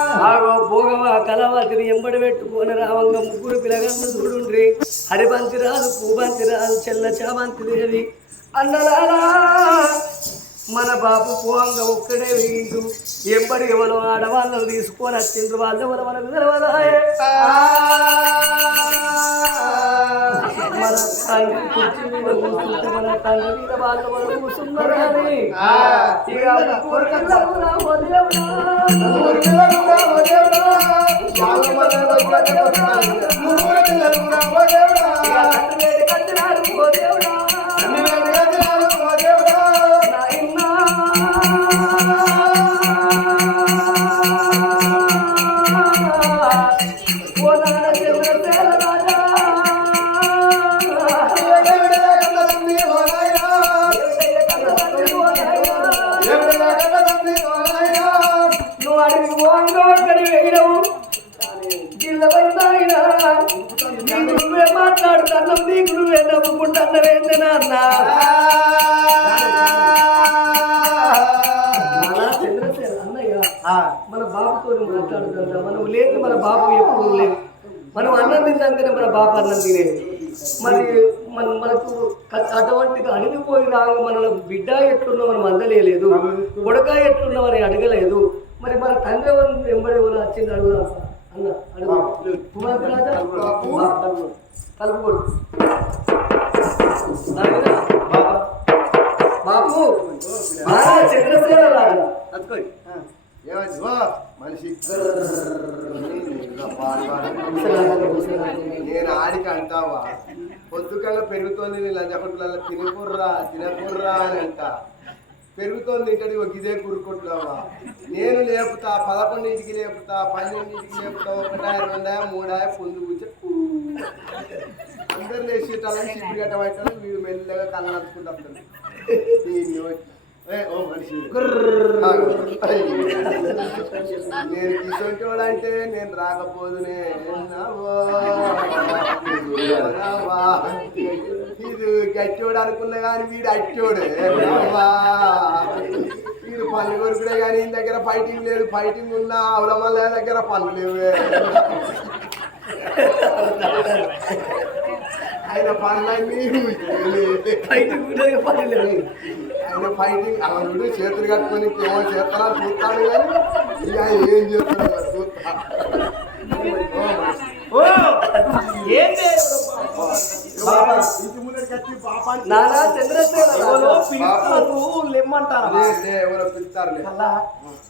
ఆగో భోగమా కలవాతిని ఎంబడి పెట్టుకొని రావంగ ముగ్గురు పిలగండు చూడుండ్రి. హరిబంతి రాదు పూబంతి రాదు చెల్ల చామంతి దేవి అన్నలాలా మన బాపు పోంగ ఒక్కడే వేయిండు. ఎంబడి ఎవరు ఆడవాళ్ళను తీసుకొని వచ్చిండ్రు. వాళ్ళు ఎవరు మనకు తెలవదాయే? మన కుర్చీ మీద కూర్చుంటే మన తండ్రి మీద వాళ్ళు మనం కూర్చున్నారు కానీ ఇక ముగ్గురు ఓ దేవుడా. అక్కడి వేయడము నీకు నువ్వే మాట్లాడుతున్నా నీకు నువ్వే నవ్వుకుంటున్నావేంది నాన్న? మన మన బాబుతో మాట్లాడుతుంటా మనం లేదు మన బాబు ఎప్పుడు లేదు మనం అన్నం తిన్నాకనే మన బాబు అన్నం తినేది. మరి మన మనకు అటువంటిగా అడిగిపోయి రాగా మన బిడ్డ ఎట్లున్నా మనం అందలేదు కొడక ఎట్లున్నా అని అడగలేదు మరి మన తండ్రి ఎవరు? వెంబడి ఎవరు? వచ్చింది అడుగుదాం అన్న అడుగు. కుమార్ రాజా తలుపు కొడు. అడుగుదా? బాబు బాగా చంద్రసేన రాజా మనిషి. నేను ఆడికి అంటావా? పొద్దుకల్లా పెరుగుతోంది నీ లంచకుంట్ల తినకుర్రా తినకుర్రా అని అంట. పెరుగుతోంది ఇంటది ఒక ఇదే కూరుకుంటున్నావా? నేను లేపుతా పదకొండింటికి లేపుతా పన్నెండింటికి లేపుతా ఒకటాయ రెండాయ మూడాయ పొందు కూర్చో అందరు లేచేటాలని చిప్పు గట్ట వీడు మెల్లగా కళ్ళ నడుచుకుంటా ఓ మనిషి. నేను కిషోర్ అంటే నేను రాకపోదునే. గట్టోడు అనుకున్నా కానీ వీడు అట్టోడు. వీడు పళ్ళు కొరుకుడే కానీ ఈయన దగ్గర ఫైటింగ్ లేదు ఫైటింగ్ ఉన్నా అవలమల్ల దగ్గర పనులు లేవే. ఆయన పనులన్నీ లేదు. ఆయన ఫైటింగ్ అవును చేతులు కట్టుకొని ఏమో చేస్తారా చూస్తాడు కానీ ఇక ఏం చేస్తున్నాడు చూస్తాడు. నానా లెమ్మంటారా ఎవరో పిలుస్తారులే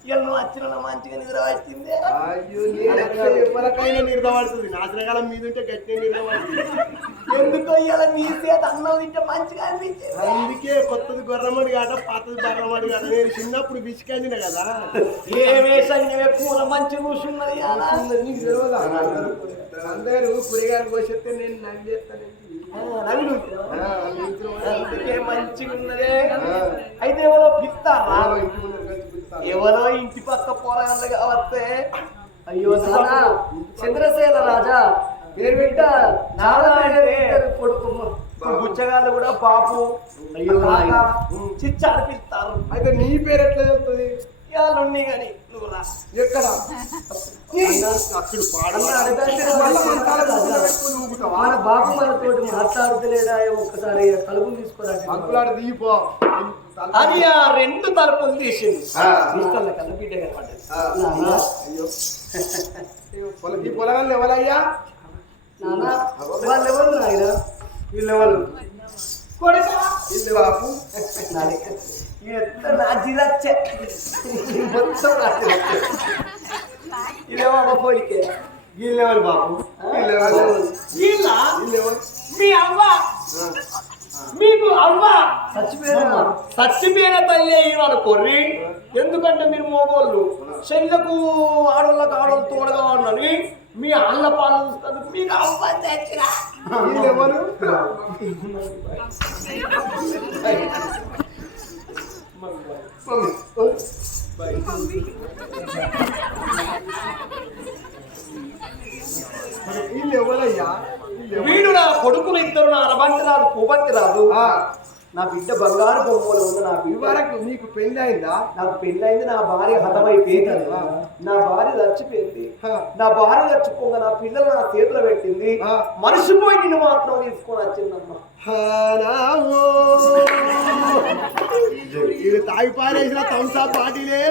ఇవాళ నువ్వు వచ్చిన మంచిగా నిద్ర నాశనకాలం మీద ఉంటే గట్టిగా ఎందుకో ఇవాళ నీ చేత అన్నం తింటే మంచిగా అనిపించింది అందుకే కొత్తది గొర్రమడి కాట పాతది బర్రమడి కాట నేను చిన్నప్పుడు బిసికందిన కదా ఏ వేషం ఏ పూల మంచి కూర్చున్నది? అందరూ కూరగాయలు కోసేస్తే నేను నవ్వు చేస్తానండి నవ్వులు. మంచిగా ఉన్నదే. అయితే ఎవరో పిస్తారా ఎవరో ఇంటి పిలుస్తారు. పక్క పోరాళ్ళు కావస్తే అయ్యో నానా చంద్రసేన రాజా నానా ఇద్దరు కొడుకు బుచ్చగాళ్ళు కూడా పాపు అయ్యో నాయన. చిచ్చ అనిపిస్తారు అయితే నీ పేరు ఎట్లా చెప్తుంది ఇవాళ ఉన్నాయి కానీ ఎక్కడ? అక్కడ పాడు. అన్న అడగాల్సిన మళ్ళా వాళ్ళు మన బాబు మనతోటి మాట్లాడుతలేడా? ఒక్కసారి తలుపులు తీసుకురాడు అంకులాడు దీపో అది ఆ రెండు తలుపులు తీసింది. బిడ్డ కనపడ్డది నానా. అయ్యో. పొల- ఈ పొలగాళ్ళు ఎవరయ్యా? నానా. వాళ్ళు ఎవరు నాయన? కొడుకా ఇల్లు బాపు నా జిలచ్చే మొత్తం నాకు తెలుసు. ఇదేమో అమ్మ పోలికే. వీళ్ళెవరు బాపు వీళ్ళెవరు? వీళ్ళ? మీ అవ్వ? మీకు అవ్వ? చచ్చిపోయినా? సచ్చిపోయిన తల్లి ఇవాళ కొర్రి. ఎందుకంటే మీరు మోగోళ్ళు. చెల్లకు ఆడోళ్ళకి ఆడోళ్ళు తోడుగా ఉన్నది. మీ ఆళ్ళ పాలన ఇస్తాను మీకు అవ్వాలి తెచ్చిరా. ఎవరు? వీడు నా కొడుకులు ఇద్దరు నా అరబంతి రాదు పోబంతి రాదు నా బిడ్డ బంగారు బొమ్మలు ఉంది నా బిడ్డ. ఇవరకు నీకు పెళ్ళి అయిందా నాకు పెళ్ళైంది నా భార్య హతమైపోయింది నా భార్య చచ్చిపోయింది. నా భార్య చచ్చిపోగా నా పిల్లలు నా చేతిలో పెట్టింది. మనిషిపోయి నిన్ను మాత్రం తీసుకొని వచ్చిందమ్మా. ఇది తాగి పారేసిన తంసా పాటిలే.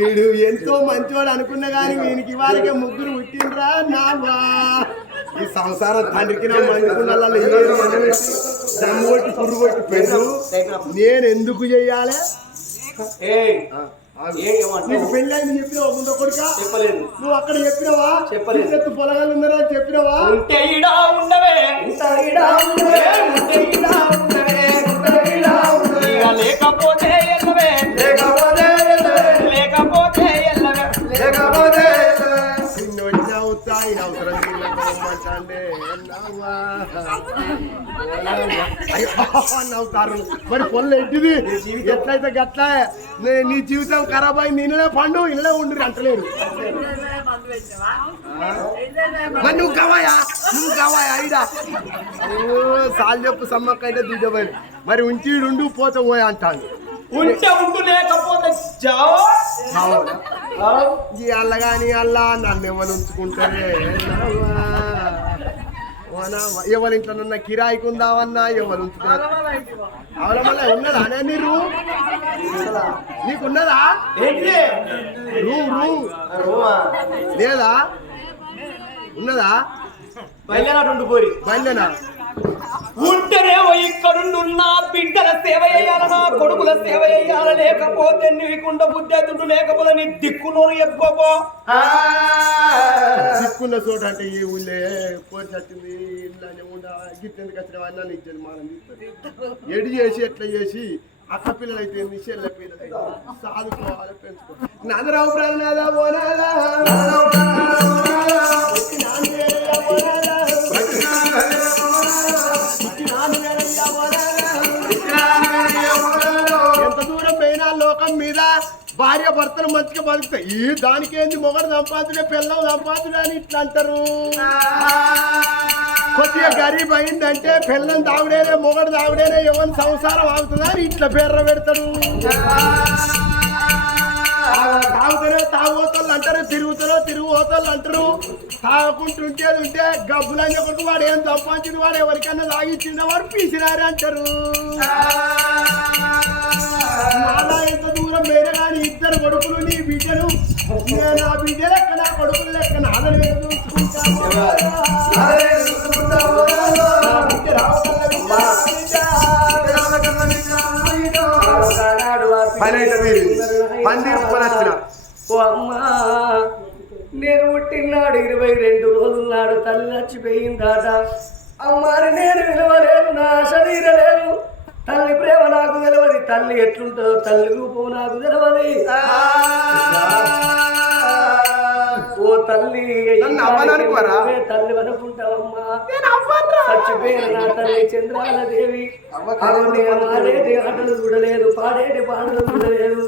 ఈడు ఎంతో మంచివాడు అనుకున్నా కానీ వీనికి వారికే ముగ్గురు పుట్టిండ్రా నావా ఈ సంసారం తండ్రికి నా మండుకున్న దమ్ము కొట్టి పురుగు కొట్టి పెళ్ళు నేను ఎందుకు చెయ్యాలి? నీకు పెళ్ళి అయింది చెప్పినావా ముందు కొడుకా? చెప్పలేదు. నువ్వు అక్కడ చెప్పినావా? చెప్పలేదు. పొలగాలు ఉన్నారా చెప్పినావా? ఉంటే ఇడా ఉండవే. ఉంటే ఇడా ఉండవే. ఉంటే ఇడా నవ్వుతారు. మరి పొల్ల ఎట్టిది ఎట్లయితే గట్ల నే- నీ జీవితం ఖరాబ్ అయింది నిన్ననే పండు ఇళ్ళే ఉండి అంటలేరు. మరి నువ్వు కావాయా నువ్వు కావాయా అయిరా సాల్ చెప్పు సమ్మక్క అయితే దిద్దబడి మరి ఉంచి ఉండు పోతే పోయా అంటాను ఉంటే ఉండు లేకపోతే అల్ల గాని అల్ల నన్ను ఎవరు ఉంచుకుంటారే? ఎవరి ఇంట్లో నన్న కిరాయికి ఉందామన్నా ఎవరు మళ్ళీ ఉన్నదా? అనే నీరు నీకున్నదా ఏంటి? రూమ్ రూమ్ రోమా లేదా? ఉన్నదా? బయలుదేనా ఉంటేనేమో ఇక్కడుండు నా బిడ్డల సేవ చేయాల నా కొడుకుల సేవ చేయాల లేకపోతే నీకుండ బుద్ధెత్తుడు లేకపోతే నీ దిక్కునోరు చెప్పుకోపో. చిక్కున్న చోట అంటే ఈ ఊళ్ళే పోటీ వచ్చింది ఇళ్ళనే ఉండ గిట్టెందుకు వచ్చిన అన్న నీకు జన్మానం ఎడి చేసి ఎట్లా చేసి అక్క పిల్లలు అయితే ఏంది చెల్లె పిల్లలు అయితే సాదుకోవాలి పెంచుకోవాలి నాదరావు ప్రాణనాదా పోనాదా భార్య భర్తలు మంచిగా బతుకుతాయి ఈ దానికేంది మొగడు సంపాదులే పిల్లలు సంపాదులే అని ఇట్లా అంటారు. కొద్దిగా గరీబ్ అయిందంటే పిల్లని దావిడేనే మొగడు దావిడేనే ఎవరి సంసారం ఆగుతుందా అని ఇట్లా పేర్ర పెడతారు తాగుతారో తాగుతాళ్ళు అంటారు తిరుగుతారో తిరుగుతాళ్ళు అంటారు. తాగుకుంటుంటే ఉంటే గబ్బులని కొడుకు వాడు ఏం సంపాదించిన వాడు ఎవరికన్నా తాగిచ్చిన వాడు పీసినారు అంటారు. నాన్న ఎంత దూరం వేరే కానీ ఇద్దరు కొడుకులు నీ బిడ్డలు. నా బిడ్డ లెక్క నా కొడుకులు లెక్క నాదని మీద వచ్చిన ఓ అమ్మా నేను పుట్టినాడు ఇరవై రెండు రోజుల నాడు తల్లి చచ్చిపోయిందాట అమ్మారి నేను విలువలేదు నా శరీర లేదు నాకు తెలియదు తల్లి ఎట్లుంటుందో తల్లి రూపం నాకు తెలియదు ఓ తల్లి తల్లి అనుకుంటావమ్మా చచ్చిపోయిన నా తల్లి చంద్రాల దేవి ఆడేటి ఆటలు చూడలేదు పాడేటి పాటలు చూడలేదు.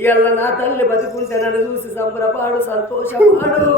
ఇవాళ నా తల్లి బతుకుంటే నన్ను చూసి సంబరపాడు సంతోషపాడు.